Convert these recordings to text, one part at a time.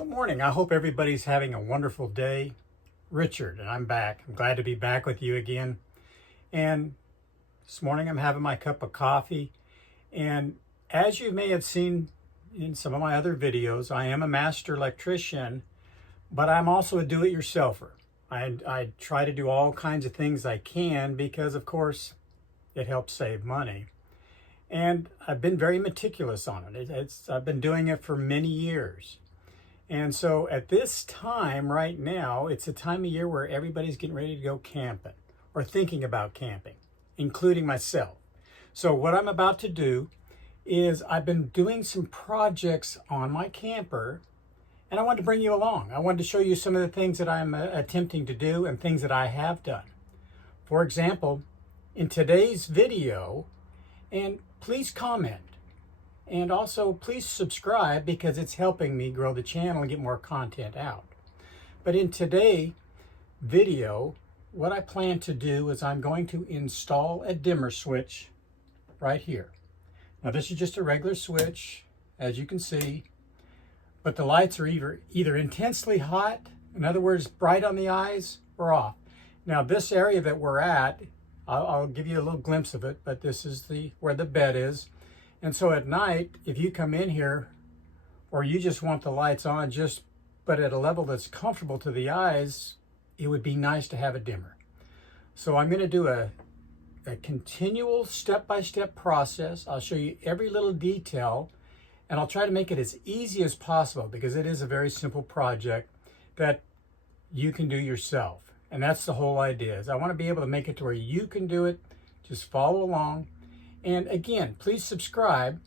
Good morning. I hope everybody's having a wonderful day. Richard, and I'm back. I'm glad to be back with you again. And this morning I'm having my cup of coffee. And as you may have seen in some of my other videos, I am a master electrician, but I'm also a do-it-yourselfer. I try to do all kinds of things I can because, of course, it helps save money. And I've been very meticulous on it. I've been doing it for many years. And so at this time right now, it's a time of year where everybody's getting ready to go camping or thinking about camping, including myself. So what I'm about to do is I've been doing some projects on my camper, and I wanted to bring you along. I wanted to show you some of the things that I'm attempting to do and things that I have done. For example, in today's video, and please comment. And also, please subscribe because it's helping me grow the channel and get more content out. But in today's video, what I plan to do is I'm going to install a dimmer switch right here. Now, this is just a regular switch, as you can see, but the lights are either intensely hot, in other words, bright on the eyes, or off. Now, this area that we're at, I'll give you a little glimpse of it, but this is where the bed is. And so at night, if you come in here, or you just want the lights on, but at a level that's comfortable to the eyes, it would be nice to have a dimmer. So I'm going to do a continual step-by-step process. I'll show you every little detail, and I'll try to make it as easy as possible because it is a very simple project that you can do yourself. And that's the whole idea, is I want to be able to make it to where you can do it. Just follow along. And again, please subscribe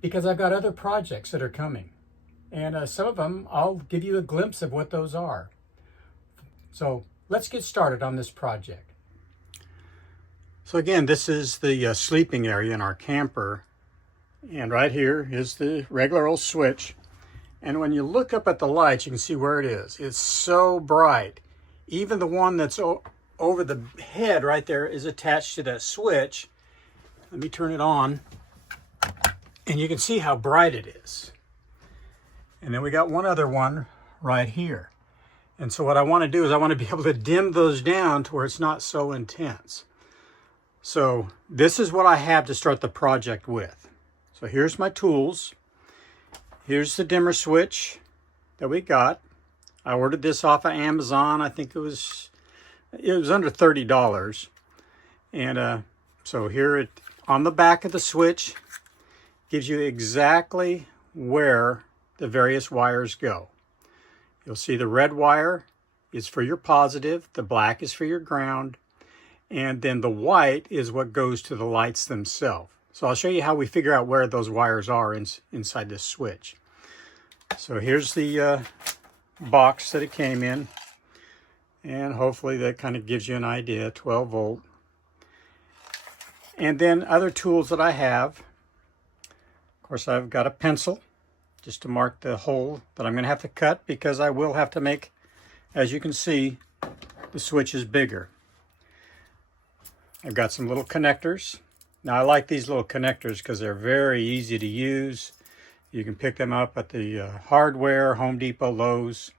because I've got other projects that are coming. And some of them, I'll give you a glimpse of what those are. So let's get started on this project. So again, this is the sleeping area in our camper. And right here is the regular old switch. And when you look up at the lights, you can see where it is. It's so bright. Even the one that's over the head right there is attached to that switch. Let me turn it on, and you can see how bright it is. And then we got one other one right here. And so what I want to do is I want to be able to dim those down to where it's not so intense. So this is what I have to start the project with. So here's my tools. Here's the dimmer switch that we got. I ordered this off of Amazon. I think it was under $30. And so here on the back of the switch gives you exactly where the various wires go. You'll see the red wire is for your positive, the black is for your ground, and then the white is what goes to the lights themselves. So I'll show you how we figure out where those wires are inside this switch. So here's the box that it came in, and hopefully that kind of gives you an idea. 12 volt. And then other tools that I have, of course, I've got a pencil just to mark the hole that I'm going to have to cut because I will have to make, as you can see, the switch is bigger. I've got some little connectors. Now I like these little connectors because they're very easy to use. You can pick them up at the hardware, Home Depot, Lowe's.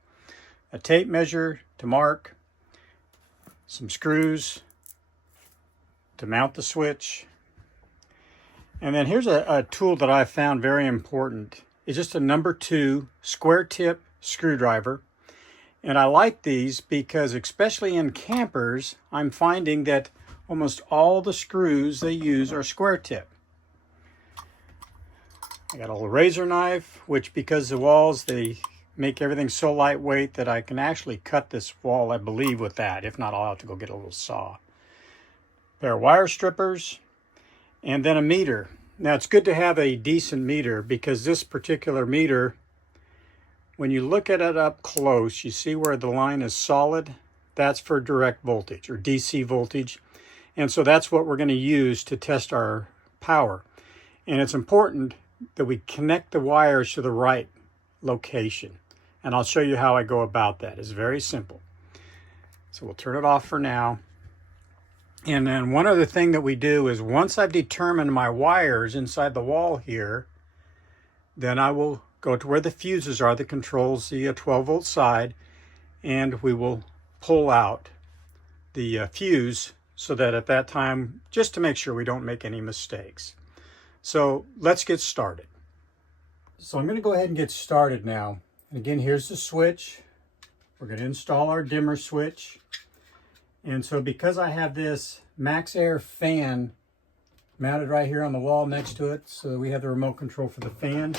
A tape measure to mark, some screws to mount the switch. And then here's a tool that I found very important. It's just a number 2 square tip screwdriver. And I like these because, especially in campers, I'm finding that almost all the screws they use are square tip. I got a little razor knife, which because the walls, they make everything so lightweight that I can actually cut this wall, I believe, with that. If not, I'll have to go get a little saw. Pair of wire strippers, and then a meter. Now, it's good to have a decent meter because this particular meter, when you look at it up close, you see where the line is solid. That's for direct voltage or DC voltage. And so that's what we're going to use to test our power. And it's important that we connect the wires to the right location. And I'll show you how I go about that. It's very simple. So we'll turn it off for now. And then one other thing that we do is once I've determined my wires inside the wall here, then I will go to where the fuses are that controls the 12-volt side, and we will pull out the fuse so that at that time, just to make sure we don't make any mistakes. So let's get started. So I'm going to go ahead and get started now. And again, here's the switch. We're going to install our dimmer switch. And so because I have this Max Air fan mounted right here on the wall next to it, so we have the remote control for the fan.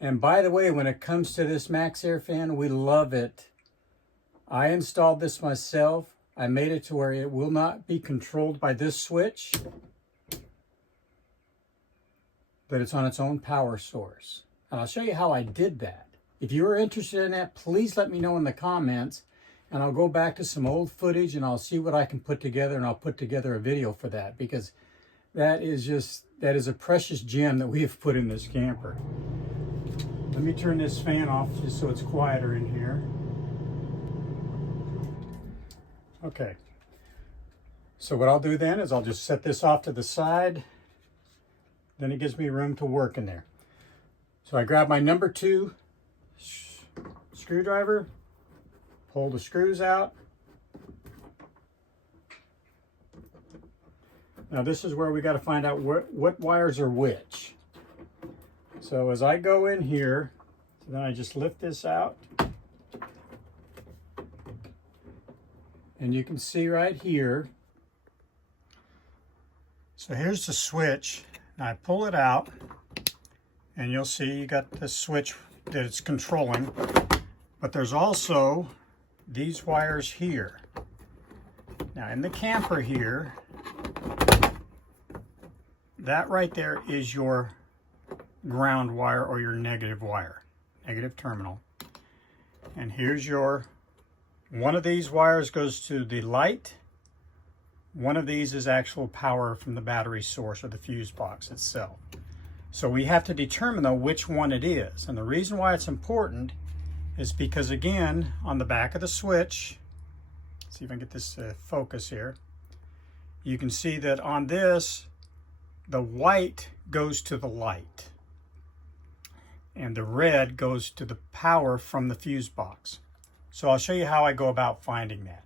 And by the way, when it comes to this Max Air fan, we love it. I installed this myself. I made it to where it will not be controlled by this switch, but it's on its own power source. And I'll show you how I did that. If you are interested in that, please let me know in the comments, and I'll go back to some old footage and I'll see what I can put together, and I'll put together a video for that, because that is a precious gem that we have put in this camper. Let me turn this fan off just so it's quieter in here. Okay, so what I'll do then is I'll just set this off to the side. Then it gives me room to work in there. So I grab my number 2 screwdriver, pull the screws out. Now this is where we got to find out what wires are which. So as I go in here, so then I just lift this out. And you can see right here. So here's the switch. Now I pull it out, and you'll see you got the switch that it's controlling. But there's also these wires here. Now in the camper here, that right there is your ground wire, or your negative wire, negative terminal. And here's your, one of these wires goes to the light. One of these is actual power from the battery source, or the fuse box itself. So we have to determine though which one it is. And the reason why it's important is because, again, on the back of the switch, let's see if I can get this focus here. You can see that on this, the white goes to the light, and the red goes to the power from the fuse box. So I'll show you how I go about finding that.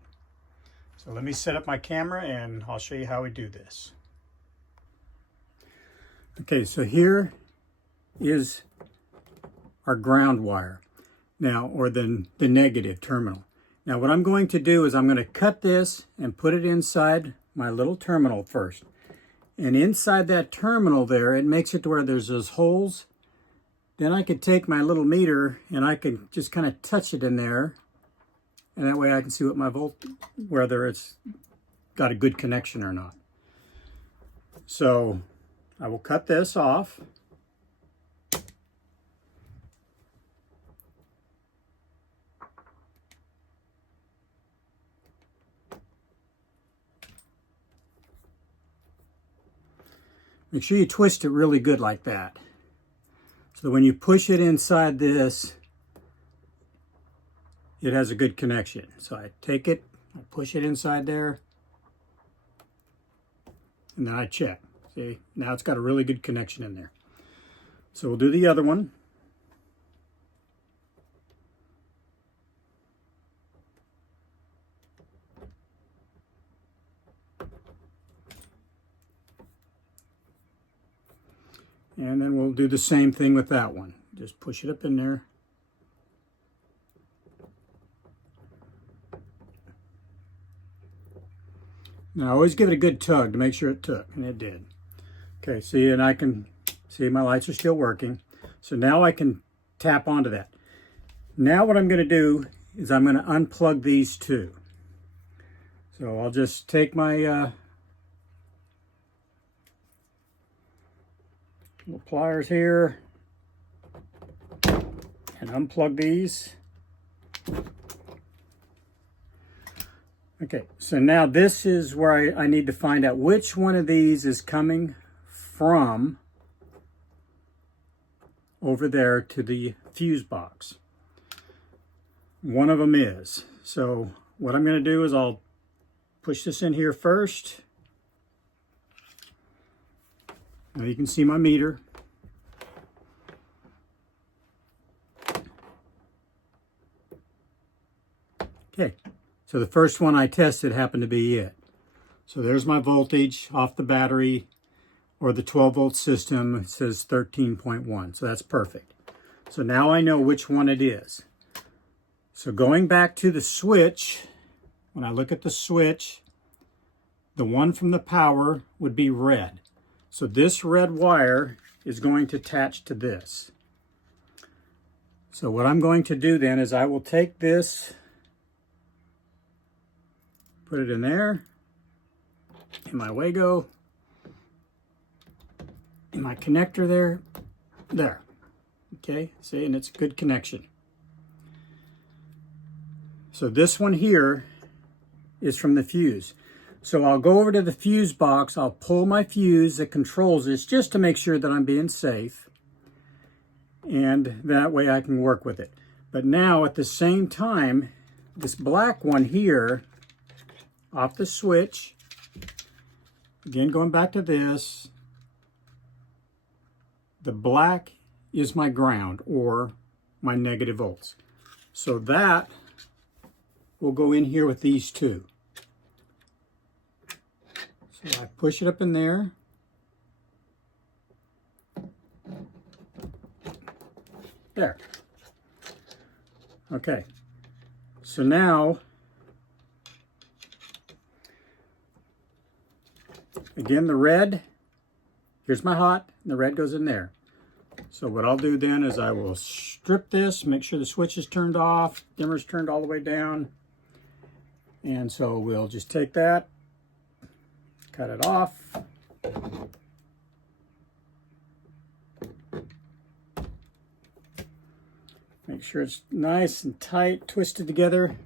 So let me set up my camera and I'll show you how we do this. Okay, so here is our ground wire now, or the negative terminal. Now what I'm going to do is I'm going to cut this and put it inside my little terminal first. And inside that terminal there, it makes it to where there's those holes. Then I could take my little meter and I could just kind of touch it in there. And that way I can see what my whether it's got a good connection or not. So I will cut this off. Make sure you twist it really good like that. So when you push it inside this, it has a good connection. So I take it, I push it inside there, and then I check. See, now it's got a really good connection in there. So we'll do the other one. And then we'll do the same thing with that one. Just push it up in there. Now always give it a good tug to make sure it took, and it did. Okay, see, and I can see my lights are still working. So now I can tap onto that. Now what I'm going to do is I'm going to unplug these two. So I'll just take my little pliers here and unplug these. Okay, so now this is where I need to find out which one of these is coming from over there to the fuse box. One of them is. So what I'm going to do is I'll push this in here first. Now you can see my meter. Okay, so the first one I tested happened to be it. So there's my voltage off the battery, or the 12-volt system. It says 13.1, so that's perfect. So now I know which one it is. So going back to the switch, when I look at the switch, the one from the power would be red. So this red wire is going to attach to this. So what I'm going to do then is I will take this, put it in there, in my Wago, in my connector there. Okay, see, and it's a good connection. So this one here is from the fuse. So I'll go over to the fuse box, I'll pull my fuse that controls this just to make sure that I'm being safe. And that way I can work with it. But now at the same time, this black one here, off the switch, again going back to this, the black is my ground or my negative volts. So that will go in here with these two. So I push it up in there. There. Okay. So now, again, the red, here's my hot, and the red goes in there. So what I'll do then is I will strip this, make sure the switch is turned off, dimmer's turned all the way down. And so we'll just take that, cut it off. Make sure it's nice and tight, twisted together.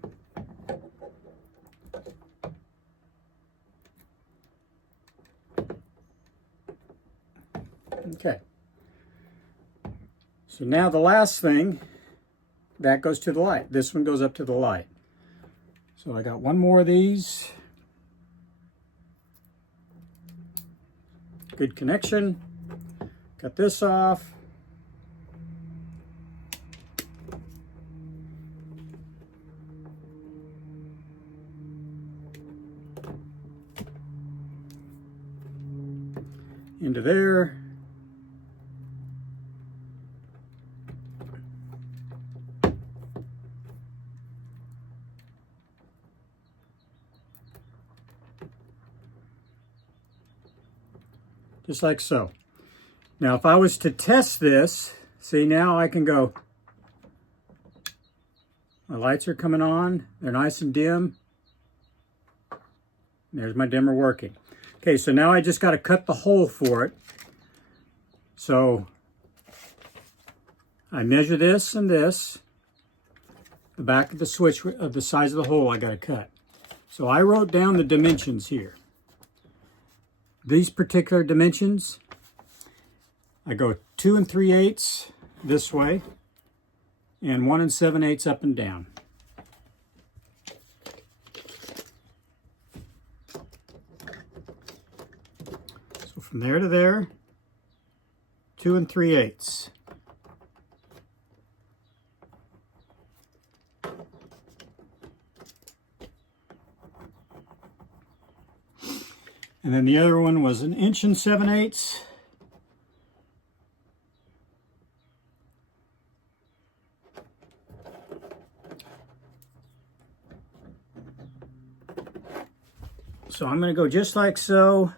Okay. So now the last thing, that goes to the light. This one goes up to the light. So I got one more of these. Good connection. Cut this off. Into there. Just like so. Now if I was to test this, see, now I can go, my lights are coming on, they're nice and dim. There's my dimmer working. Okay, so now I just got to cut the hole for it. So I measure this and this, the back of the switch of the size of the hole I got to cut. So I wrote down the dimensions here. These particular dimensions, I go 2 3/8 this way and 1 7/8 up and down. So from there to there, 2 3/8. And then the other one was 1 7/8. So I'm going to go just like so.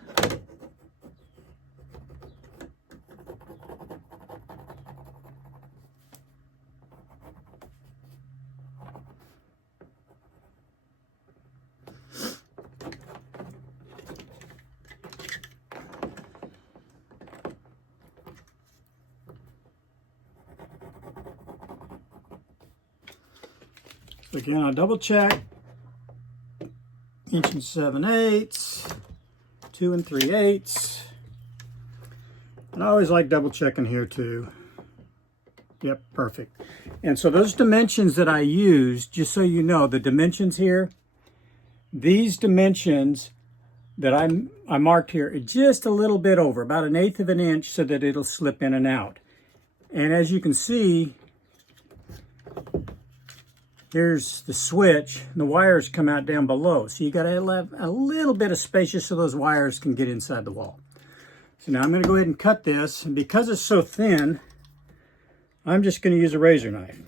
So again, I'll double check. 1 7/8, 2 3/8. And I always like double checking here too. Yep, perfect. And so those dimensions that I used, just so you know, the dimensions here, these dimensions that I marked here are just a little bit over, about 1/8 of an inch, so that it'll slip in and out. And as you can see, here's the switch, and the wires come out down below. So you got to have a little bit of space just so those wires can get inside the wall. So now I'm going to go ahead and cut this, and because it's so thin, I'm just going to use a razor knife.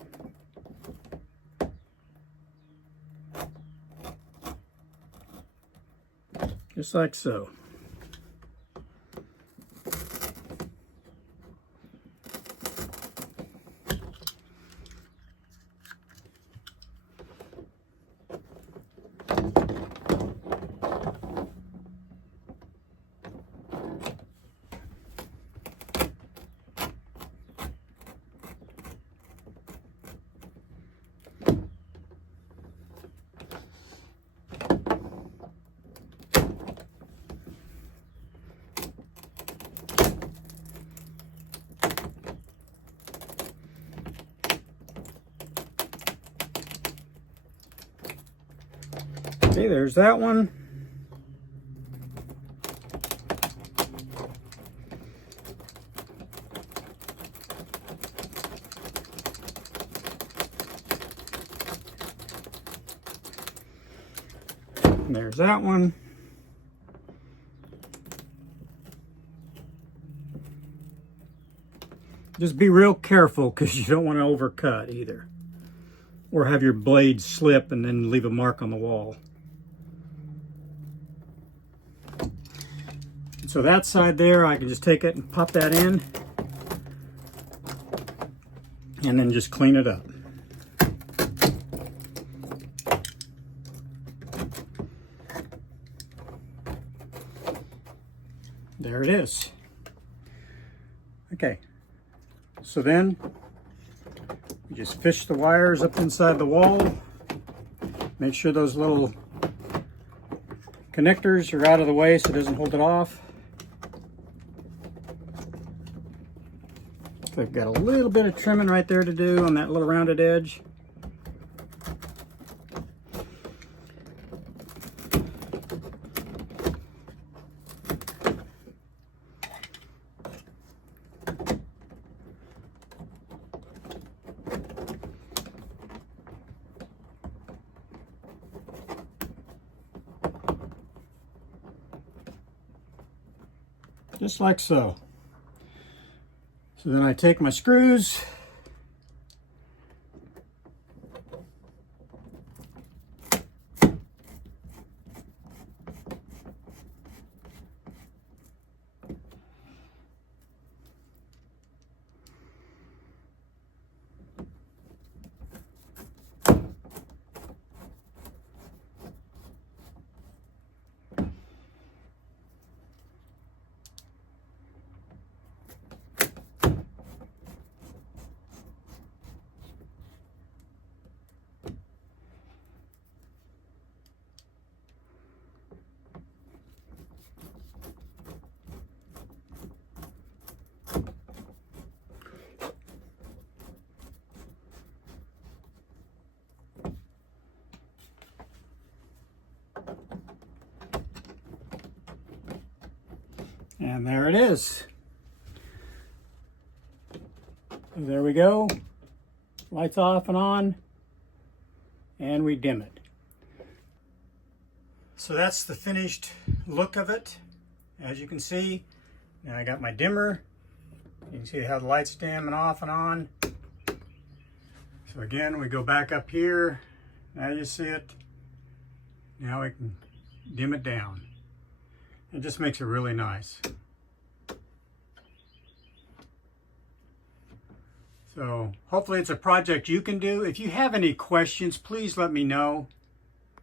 Just like so. Okay, there's that one. And there's that one. Just be real careful because you don't want to overcut either, or have your blade slip and then leave a mark on the wall. So that side there, I can just take it and pop that in and then just clean it up. There it is. Okay, so then you just fish the wires up inside the wall. Make sure those little connectors are out of the way so it doesn't hold it off. So I've got a little bit of trimming right there to do on that little rounded edge. Just like so. So then I take my screws, and there it is. There we go. Lights off and on, and we dim it. So that's the finished look of it. As you can see, now I got my dimmer. You can see how the lights dim and off and on. So again, we go back up here. Now you see it. Now we can dim it down. It just makes it really nice. So hopefully it's a project you can do. If you have any questions, please let me know.